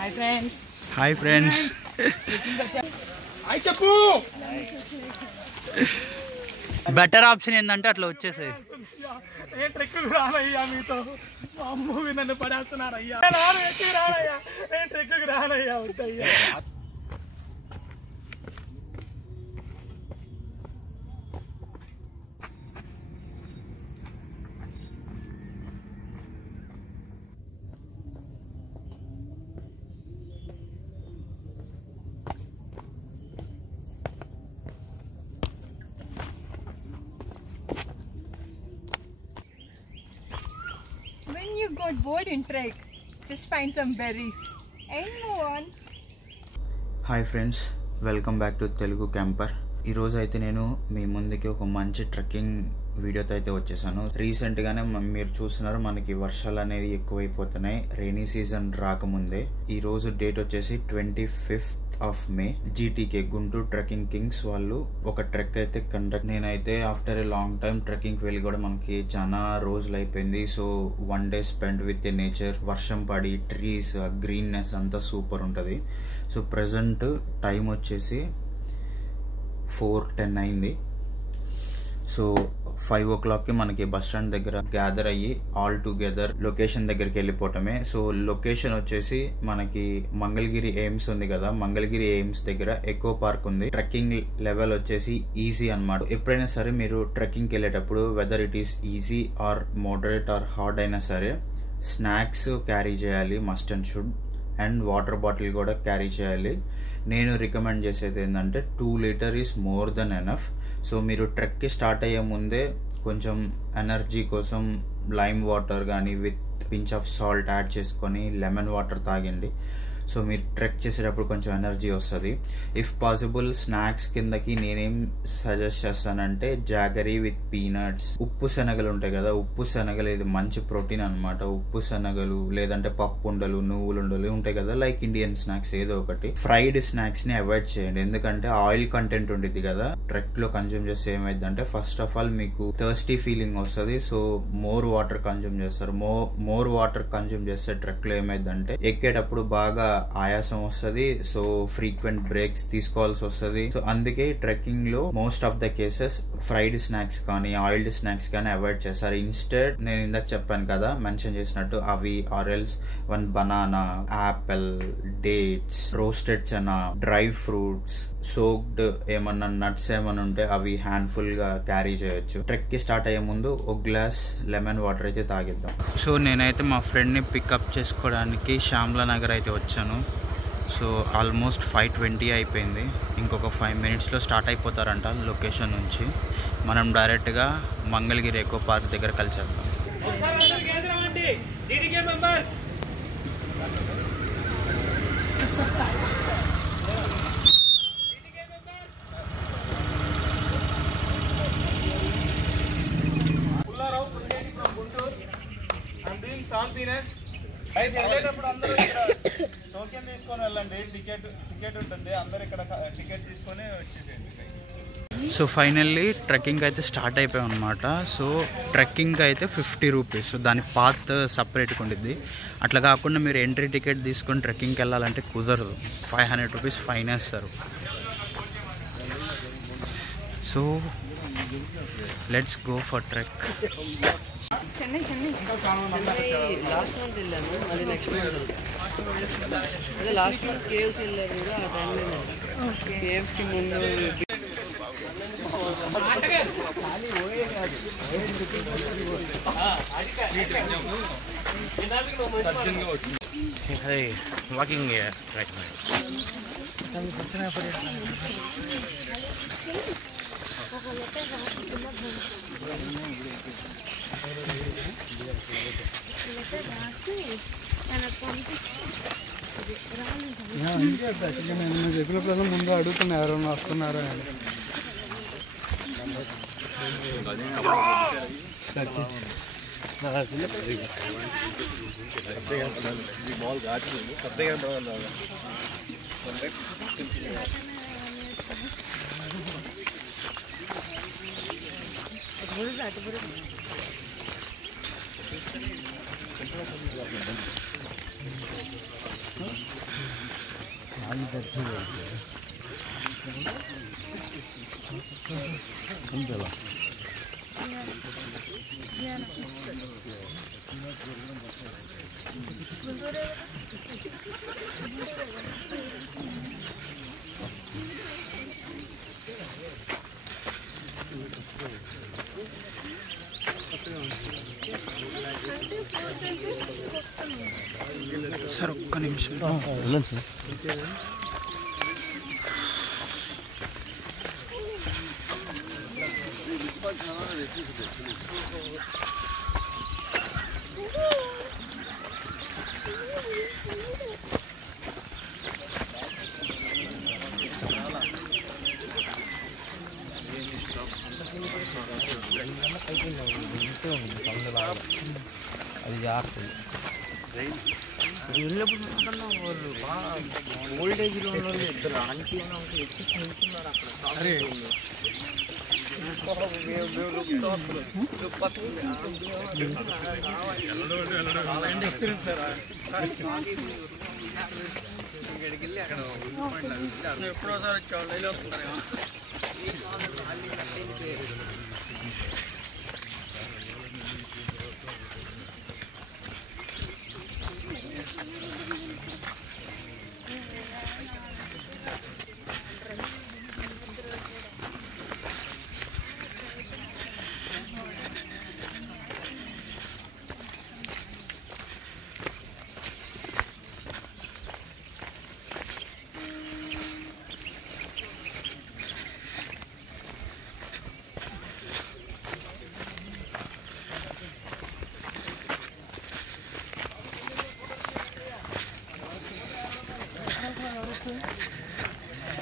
Hi friends. Hi friends. Hi చెప్పు. Better option ఏంటంటే అట్లా వచ్చేసాయి. ఏ ట్రెక్ రానయ్యా మీతో, అమ్మో నన్ను పడేస్తున్నారయ్యా, రానయ్యా, ఏ ట్రెక్ రానయ్యా, వద్దయ్యా. When you got bored in trek, just find some berries and move on. Hi friends, welcome back to Telugu camper. ఈరోజు అయితే నేను మీ ముందుకి ఒక మంచి ట్రెక్కింగ్ వీడియోతో అయితే వచ్చేసాను. రీసెంట్గానే మీరు చూస్తున్నారు, మనకి వర్షాలు అనేది ఎక్కువైపోతున్నాయి రెయినీ సీజన్ రాకముందే. ఈరోజు డేట్ వచ్చేసి 25th of May. GTK Guntur trekking kings వాళ్ళు ఒక ట్రెక్ అయితే నేనైతే ఆఫ్టర్ ఏ లాంగ్ టైం ట్రెక్కింగ్కి వెళ్ళి కూడా మనకి చాలా రోజులు అయిపోయింది. So 1 day spend with a nature. వర్షం పడి ట్రీస్ గ్రీన్నెస్ అంతా సూపర్ ఉంటుంది. సో ప్రజెంట్ టైం వచ్చేసి 4:10 అయింది. సో 5 o'clockకి మనకి బస్ స్టాండ్ దగ్గర గ్యాదర్ అయ్యి ఆల్ టుగెదర్ లొకేషన్ దగ్గరికి వెళ్ళిపోవటమే. సో లొకేషన్ వచ్చేసి మనకి మంగళగిరి ఎయిమ్స్ ఉంది కదా, మంగళగిరి ఎయిమ్స్ దగ్గర ఎకో పార్క్ ఉంది. ట్రెక్కింగ్ లెవెల్ వచ్చేసి ఈజీ అన్నమాట. ఎప్పుడైనా సరే మీరు ట్రెక్కింగ్కి వెళ్ళేటప్పుడు whether it is easy or moderate or hard అయినా సరే స్నాక్స్ క్యారీ చేయాలి, must and should. And water bottle కూడా క్యారీ చేయాలి. నేను రికమెండ్ చేసేది ఏంటంటే 2 liters is more than enough. So మీరు ట్రెక్కి స్టార్ట్ అయ్యే ముందే కొంచెం ఎనర్జీ కోసం లైమ్ వాటర్ కానీ with pinch of salt add చేసుకొని లెమన్ వాటర్ తాగండి. సో మీరు ట్రెక్ చేసేటప్పుడు కొంచెం ఎనర్జీ వస్తుంది. ఇఫ్ పాసిబుల్ స్నాక్స్ కిందకి నేనేం సజెస్ట్ చేస్తానంటే జాగరీ విత్ పీనట్స్. ఉప్పు శనగలు ఉంటాయి కదా, ఉప్పు శనగలు ఇది మంచి ప్రోటీన్ అనమాట. ఉప్పు శనగలు లేదంటే పప్పు ఉండలు, నువ్వులు ఉండలు ఉంటాయి కదా, లైక్ ఇండియన్ స్నాక్స్ ఏదో ఒకటి. ఫ్రైడ్ స్నాక్స్ ని అవాయిడ్ చేయండి, ఎందుకంటే ఆయిల్ కంటెంట్ ఉంటుంది కదా. ట్రెక్ లో కన్జ్యూమ్ చేస్తే ఏమైందంటే ఫస్ట్ ఆఫ్ ఆల్ మీకు థర్స్టీ ఫీలింగ్ వస్తుంది. సో మోర్ వాటర్ కన్జ్యూమ్ చేస్తారు. మోర్ వాటర్ కన్జ్యూమ్ చేస్తే ట్రెక్ లో ఏమైందంటే ఎక్కేటప్పుడు బాగా ఆయాసం వస్తుంది. సో ఫ్రీక్వెంట్ బ్రేక్స్ తీసుకోవాల్సి వస్తుంది. సో అందుకే ట్రెక్కింగ్ లో most of the cases fried snacks కానీ ఆయిల్డ్ స్నాక్స్ కానీ అవాయిడ్ చేస్తారు. ఇన్స్టెడ్ నేను ఇందాక చెప్పాను కదా, మెన్షన్ చేసినట్టు అవి or else 1 banana, Apple, dates, roasted chana, dry fruits, soaked ఏమన్నా నట్స్ ఏమన్నా ఉంటే అవి హ్యాండ్ఫుల్ గా క్యారీ చేయొచ్చు. ట్రెక్ కి స్టార్ట్ అయ్యే ముందు ఒక గ్లాస్ లెమన్ వాటర్ అయితే తాగిద్దాం. సో నేనైతే మా ఫ్రెండ్ ని పికప్ చేసుకోవడానికి శ్యామ్లా నగర్ అయితే వచ్చాను. సో ఆల్మోస్ట్ 5:20 అయిపోయింది. ఇంకొక 5 minutesలో స్టార్ట్ అయిపోతారంట లొకేషన్ నుంచి. మనం డైరెక్ట్గా మంగళగిరి ఎకో పార్క్ దగ్గర కలిసేద్దాం. వెళ్ళేటప్పుడు అందరూ ఇక్కడ టోకెన్ తీసుకొని వెళ్ళండి. టికెట్ ఉంటుంది, అందరు ఇక్కడ టికెట్ తీసుకొని వచ్చేసేయండి. సో ఫైనల్లీ ట్రెక్కింగ్ అయితే స్టార్ట్ అయిపోయాం అనమాట. సో ట్రెక్కింగ్ అయితే 50 rupees. సో దాని పాత్ సపరేట్గా ఉండిద్ది. అట్లా కాకుండా మీరు ఎంట్రీ టికెట్ తీసుకొని ట్రెక్కింగ్కి వెళ్ళాలంటే కుదరదు. 500 rupees ఫైన్ వేస్తారు. So let's go for trek. Chennai last month వెళ్ళాము, మళ్ళీ నెక్స్ట్ మంత్. అదే లాస్ట్ మంత్ కేవ్స్ వెళ్ళారు కూడా, ఆ టైంలో కేవ్స్కి ముందు వాకింగ్ నేను చెప్పిన ప్రజలు ముందు అడుగుతున్నా ఎవరన్నా వస్తున్నారా అని. సార్ ఒక్క నిమిషం వెళ్ళండి సార్. అది జాగ్రత్త. ఓల్డేజ్లో ఉన్న వాళ్ళు ఇద్దరు ఆంటీ ఎక్కి నిల్చున్నారు అక్కడ. అరే ఎప్పుడోసారి వచ్చావు లైన్ వస్తున్నారు.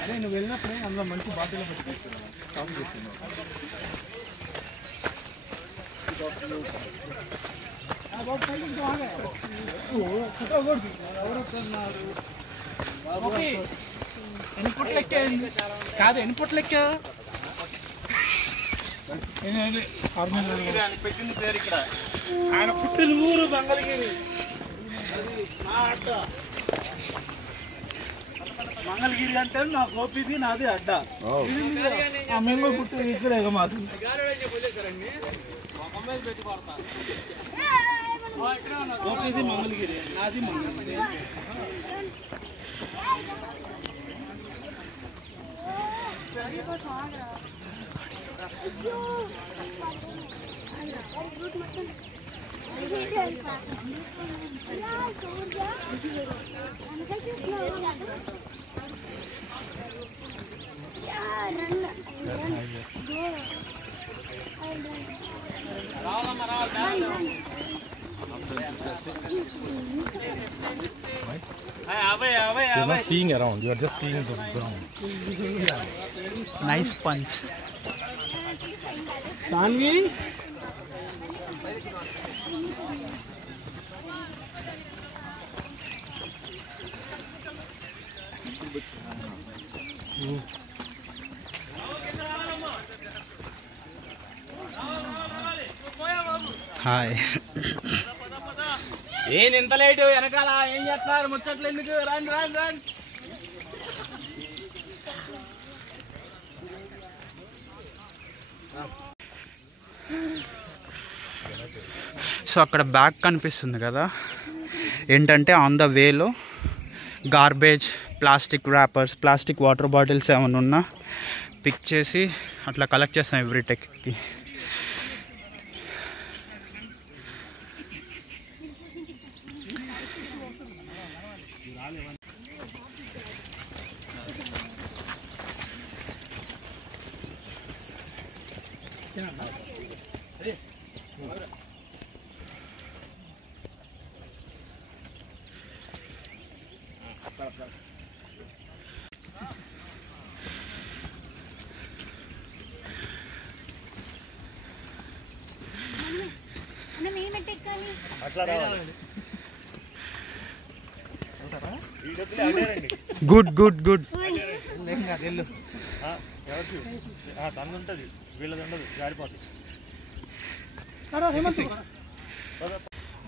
అరే నువ్వు వెళ్ళినప్పుడే అందులో మంచి బాటిల్ పెట్టి స్టాప్ చేస్తున్నావు. ఎన్నిపుట్ లెక్క కాదు, ఎన్నిపుట్ లెక్క పెట్టింది పేరు ఇక్కడ. ఆయన పుట్టిన ఊరు మంగళగిరి. మంగళగిరి అంటే నా గోపిది, నాది అడ్డ. మేము పుట్టింది ఇక్కడే మాకు. గోపిది మంగళగిరి, నాది Mangalagiri. You're not seeing around, you are just seeing the ground. Nice punch. Sanvi? Hi. ఏంది ఇంత లేటు వెనకాల ఏం చేస్తున్నారు? ముచ్చట్లు ఎందుకు? రండి రండి రండి. సో అక్కడ బ్యాగ్ కనిపిస్తుంది కదా, ఏంటంటే ఆన్ ద వేలో garbage, plastic wrappers, plastic water bottles ఏమైనా ఉన్నా పిక్ చేసి అట్లా కలెక్ట్ చేస్తాం ఎవ్రీ టెక్కి. Good good good.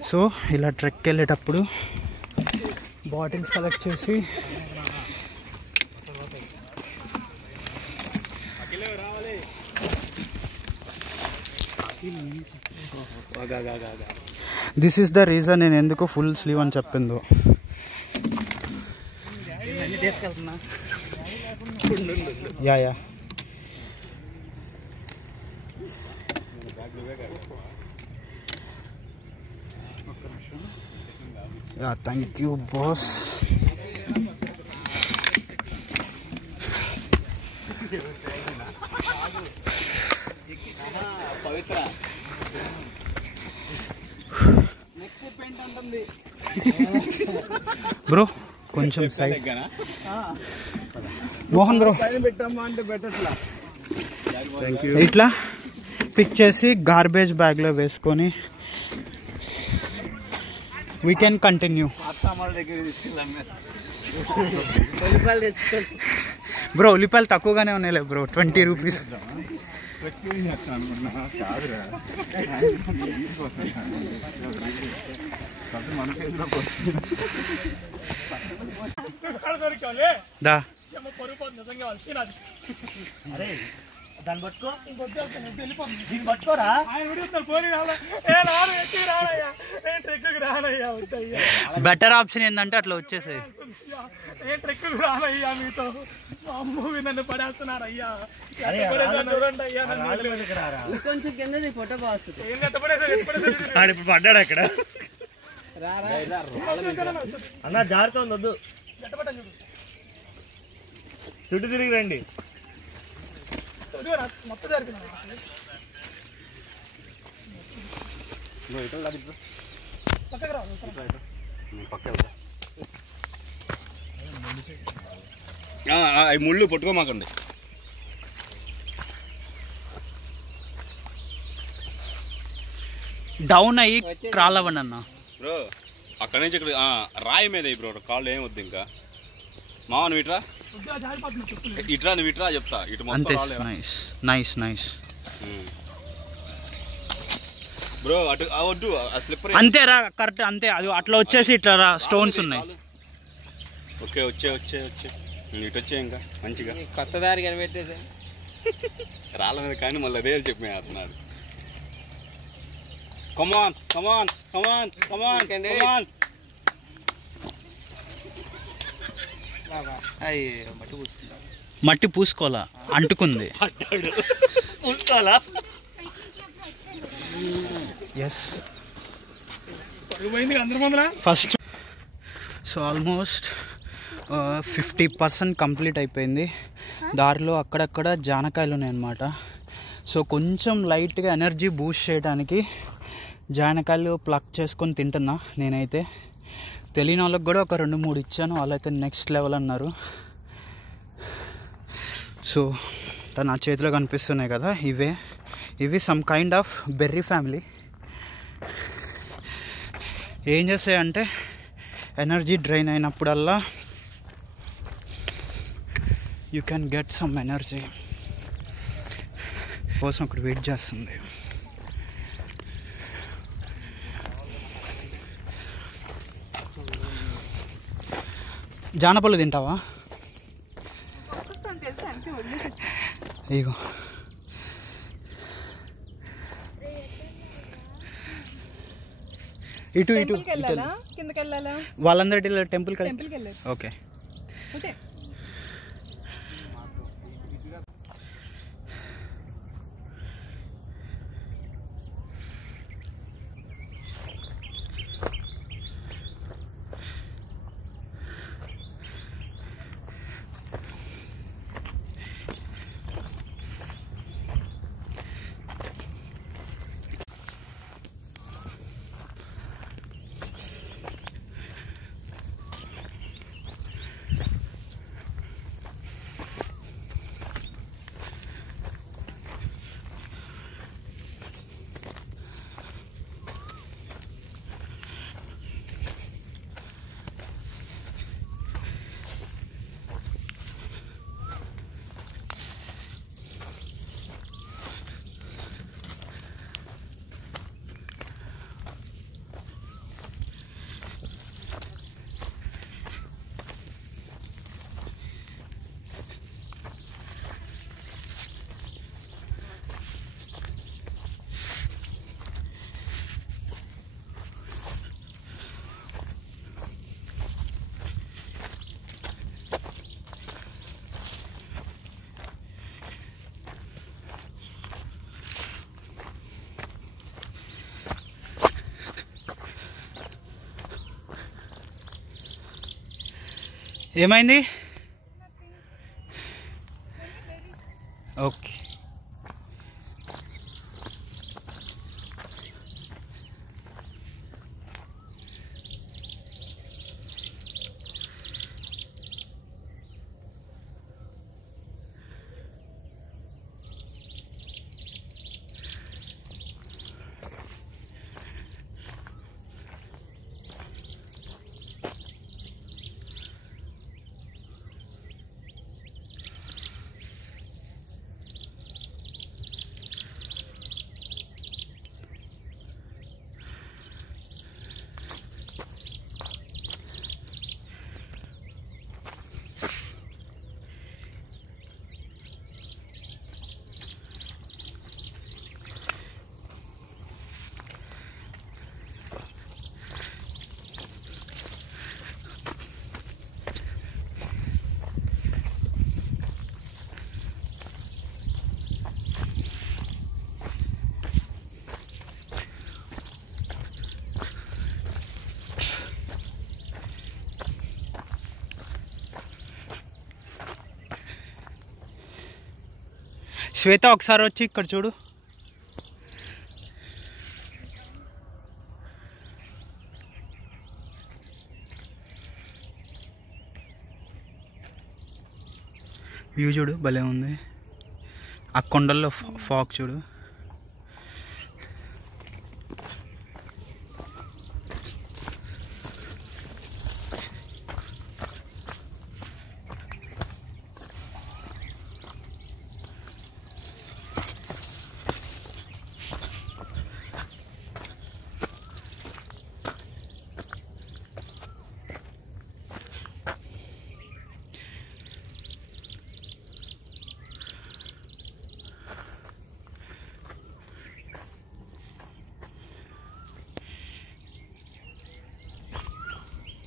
సో ఇలా ట్రెక్కి వెళ్ళేటప్పుడు బాటిల్స్ కలెక్ట్ చేసి దిస్ ఈస్ ద రీజన్ నేను ఎందుకు ఫుల్ స్లీవ్ అని చెప్పిందో. Yeah thank you boss. Pavitra next paint ఉంటుంది బ్రో కొంచెం సైడ్. మోహన్ బ్రో పెట్టమ్మా అంటే పెట్టట్లా. ఇట్లా పిక్ చేసి గార్బేజ్ బ్యాగ్లో వేసుకొని వీ కెన్ కంటిన్యూ. అత్తమ్మాల దగ్గర తీసుకెళ్ళాం బ్రో ఉల్లిపాయలు తక్కువగానే ఉన్నాయిలే బ్రో, 20 రూపీస్. దా దాన్ని పట్టుకో దీన్ని పట్టుకోరా. బెటర్ ఆప్షన్ ఏంటంటే అట్లా వచ్చేసాయి. ఇంకొంచెం కిందది ఫోటో బాగుంది. ఇప్పుడు పడ్డాడు అక్కడ. అన్న జాగ్రత్త ఉంది, వద్దు చుట్టూ తిరిగి రండి. ముళ్ళు పట్టుకోమాకండి. డౌన్ అయ్యి క్రాల్ అవ్వండి అన్న బ్రో. అక్కడి నుంచి ఇక్కడ రాయి మీద బ్రో, కాళ్ళు ఏం వద్దు ఇంకా. మావ నువ్వు ఇట్రా, ఇట్రా నువ్వు ఇట్రా చెప్తా. ఇటు అంతే. మొత్తం నైస్ నైస్ నైస్ బ్రో. అటు వద్దు, స్లిప్పర్ అంతే రా, కరెక్ట్ అంతే. అది అట్లా వచ్చేసి ఇట్లా రా, స్టోన్స్ ఉన్నాయి. ఓకే వచ్చే ఇటు వచ్చే ఇంకా మంచిగా కొత్త దారి కనిపెట్టేసా రాళ్ళ మీద కానీ మళ్ళీ రేలు చెప్పి అతున్నాడు. కమాన్ కమాన్ కమాన్ కమాన్ కమాన్. మట్టి పూసుకోవాలా, అంటుకుంది. పూసుకోవాలా? Yes first. So almost 50% complete అయిపోయింది. దారిలో అక్కడక్కడ జానకాయలు ఉన్నాయన్నమాట. సో కొంచెం లైట్గా ఎనర్జీ బూస్ట్ చేయడానికి జానకాయలు ప్లక్ చేసుకొని తింటున్నా నేనైతే. తెలియని వాళ్ళకి కూడా ఒక 2-3 ఇచ్చాను, వాళ్ళైతే నెక్స్ట్ లెవెల్ అన్నారు. సో నా చేతిలో కనిపిస్తున్నాయి కదా, ఇవి some kind of berry family. ఏం చేస్తాయంటే ఎనర్జీ డ్రైన్ అయినప్పుడల్లా you can get some energy కోసం అక్కడ వెయిట్ చేస్తుంది. జానపళ్ళు తింటావా? ఇగో ఇటు వాళ్ళందరి టెంపుల్కి వెళ్ళాలి. ఓకే ఏమైంది? ఓకే. శ్వేత ఒకసారి వచ్చి ఇక్కడ చూడు. వ్యూ చూడు, భలే ఉంది. ఆ కొండల్లో ఫాగ్ చూడు.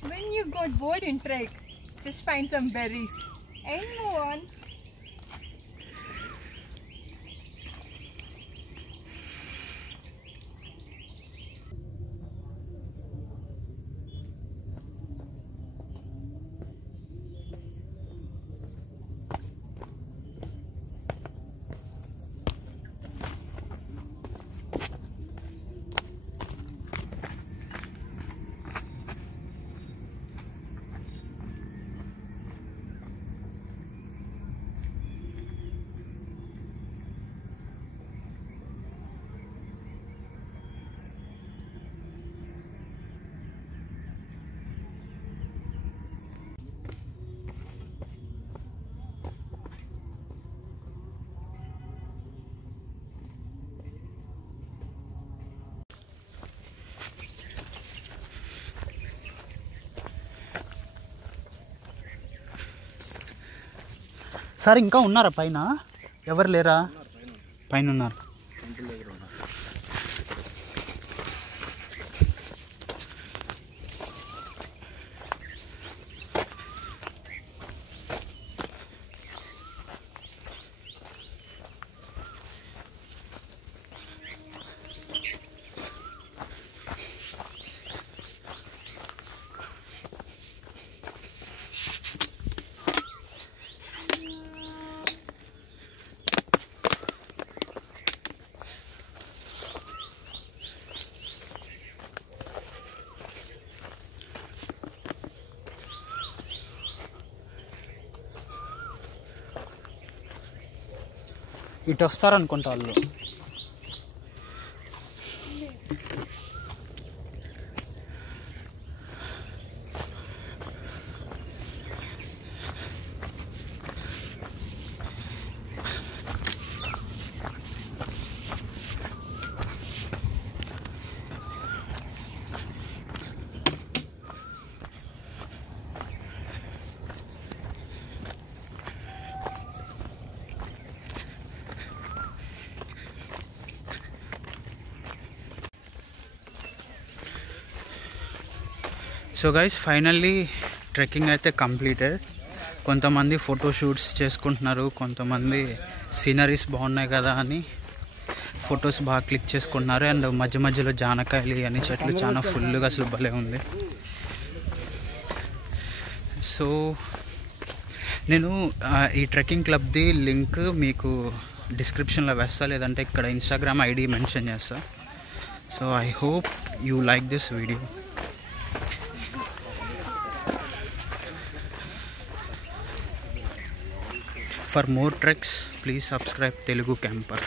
When you got bored in trek, just find some berries and move on. Sir ఇంకా ఉన్నారా పైన? ఎవరు లేరా? పైన ఉన్నారు. ఇటు వస్తారనుకుంటా వాళ్ళు. సో గైస్, ఫైనల్లీ ట్రెక్కింగ్ అయితే కంప్లీటెడ్. కొంతమంది ఫోటోషూట్స్ చేసుకుంటున్నారు, కొంతమంది సీనరీస్ బాగున్నాయి కదా అని ఫొటోస్ బాగా క్లిక్ చేసుకుంటున్నారు. అండ్ మధ్య మధ్యలో జానకాయలు అని చెట్లు చాలా ఫుల్గా అసలు భలే ఉంది. సో నేను ఈ ట్రెక్కింగ్ క్లబ్ది లింక్ మీకు డిస్క్రిప్షన్లో వేస్తా, లేదంటే ఇక్కడ ఇన్స్టాగ్రామ్ ఐడి మెన్షన్ చేస్తా. So I hope you like this video. For more treks, please subscribe Telugu Camper.